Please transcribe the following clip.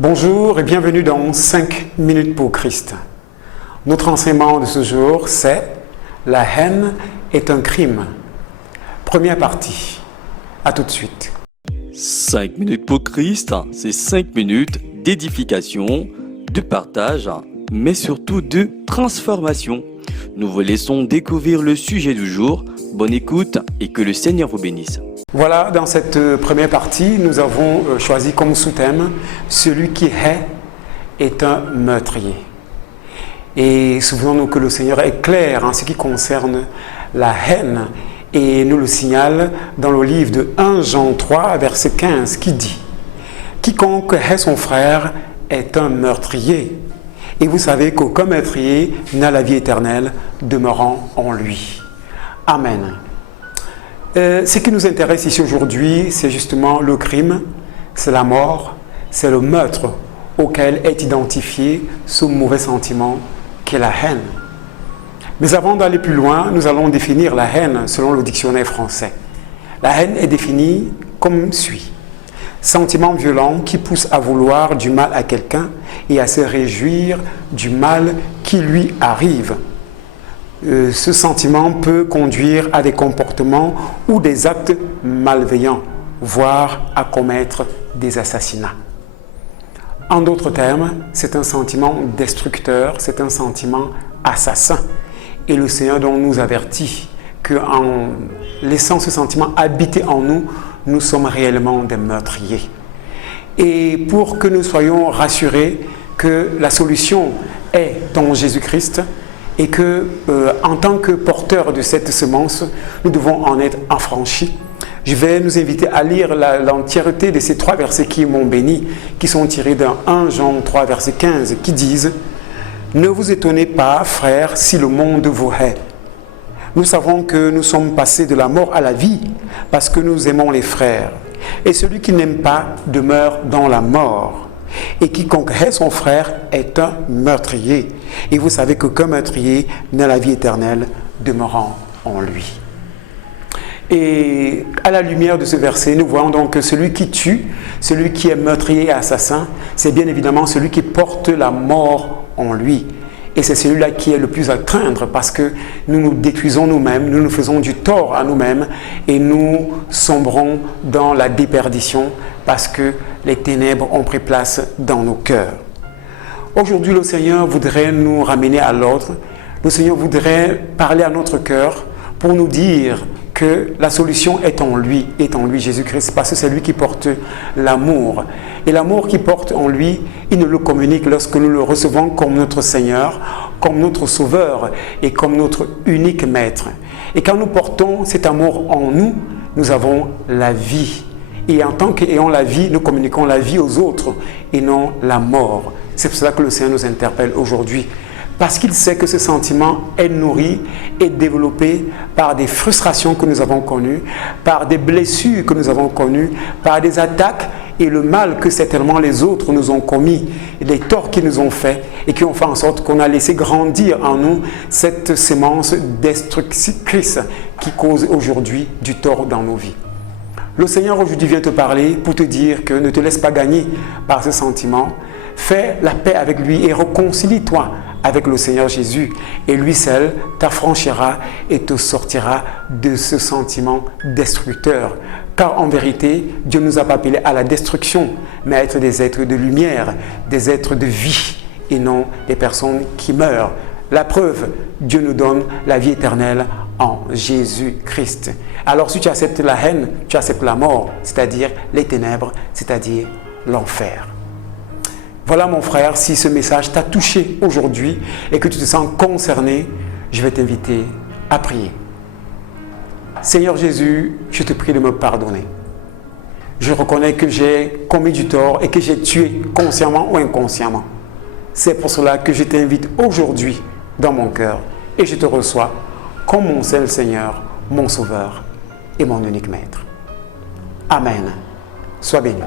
Bonjour et bienvenue dans 5 minutes pour Christ. Notre enseignement de ce jour, c'est « La haine est un crime ». Première partie. À tout de suite. 5 minutes pour Christ, c'est 5 minutes d'édification, de partage, mais surtout de transformation. Nous vous laissons découvrir le sujet du jour. Bonne écoute et que le Seigneur vous bénisse. Voilà, dans cette première partie, nous avons choisi comme sous-thème « Celui qui hait est un meurtrier ». Et souvenons-nous que le Seigneur est clair en ce qui concerne la haine et nous le signale dans le livre de 1 Jean 3, verset 15, qui dit « Quiconque hait son frère est un meurtrier. Et vous savez qu'aucun meurtrier n'a la vie éternelle demeurant en lui. » Amen. Ce qui nous intéresse ici aujourd'hui, c'est justement le crime, c'est la mort, c'est le meurtre auquel est identifié ce mauvais sentiment qu'est la haine. Mais avant d'aller plus loin, nous allons définir la haine selon le dictionnaire français. La haine est définie comme suit. Sentiment violent qui pousse à vouloir du mal à quelqu'un et à se réjouir du mal qui lui arrive. Ce sentiment peut conduire à des comportements ou des actes malveillants, voire à commettre des assassinats. En d'autres termes, c'est un sentiment destructeur, c'est un sentiment assassin. Et le Seigneur donc nous avertit qu'en laissant ce sentiment habiter en nous, nous sommes réellement des meurtriers. Et pour que nous soyons rassurés que la solution est en Jésus-Christ, et que, en tant que porteurs de cette semence, nous devons en être affranchis. Je vais nous inviter à lire l'entièreté de ces 3 versets qui m'ont béni, qui sont tirés d'un 1 Jean 3, verset 15, qui disent « Ne vous étonnez pas, frères, si le monde vous hait. Nous savons que nous sommes passés de la mort à la vie, parce que nous aimons les frères. Et celui qui n'aime pas demeure dans la mort. Et quiconque hait son frère est un meurtrier. Et vous savez qu'aucun meurtrier n'a la vie éternelle demeurant en lui. » Et à la lumière de ce verset, nous voyons donc que celui qui tue, celui qui est meurtrier et assassin, c'est bien évidemment celui qui porte la mort en lui. Et c'est celui-là qui est le plus à craindre parce que nous nous détruisons nous-mêmes, nous nous faisons du tort à nous-mêmes et nous sombrons dans la déperdition parce que les ténèbres ont pris place dans nos cœurs. Aujourd'hui, le Seigneur voudrait nous ramener à l'ordre. Le Seigneur voudrait parler à notre cœur pour nous dire que la solution est en lui Jésus-Christ, parce que c'est lui qui porte l'amour. Et l'amour qu'il porte en lui, il nous le communique lorsque nous le recevons comme notre Seigneur, comme notre Sauveur et comme notre unique Maître. Et quand nous portons cet amour en nous, nous avons la vie. Et en tant qu'ayant la vie, nous communiquons la vie aux autres et non la mort. C'est pour cela que le Seigneur nous interpelle aujourd'hui. Parce qu'il sait que ce sentiment est nourri et développé par des frustrations que nous avons connues, par des blessures que nous avons connues, par des attaques et le mal que certainement les autres nous ont commis, les torts qu'ils nous ont faits et qui ont fait en sorte qu'on a laissé grandir en nous cette sémence destructrice qui cause aujourd'hui du tort dans nos vies. Le Seigneur aujourd'hui vient te parler pour te dire que ne te laisse pas gagner par ce sentiment. Fais la paix avec lui et réconcilie-toi avec le Seigneur Jésus. Et lui seul t'affranchira et te sortira de ce sentiment destructeur. Car en vérité, Dieu ne nous a pas appelés à la destruction, mais à être des êtres de lumière, des êtres de vie et non des personnes qui meurent. La preuve, Dieu nous donne la vie éternelle en Jésus-Christ. Alors si tu acceptes la haine, tu acceptes la mort, c'est-à-dire les ténèbres, c'est-à-dire l'enfer. Voilà mon frère, si ce message t'a touché aujourd'hui et que tu te sens concerné, je vais t'inviter à prier. Seigneur Jésus, je te prie de me pardonner. Je reconnais que j'ai commis du tort et que j'ai tué consciemment ou inconsciemment. C'est pour cela que je t'invite aujourd'hui dans mon cœur et je te reçois comme mon seul Seigneur, mon Sauveur et mon unique Maître. Amen. Sois béni.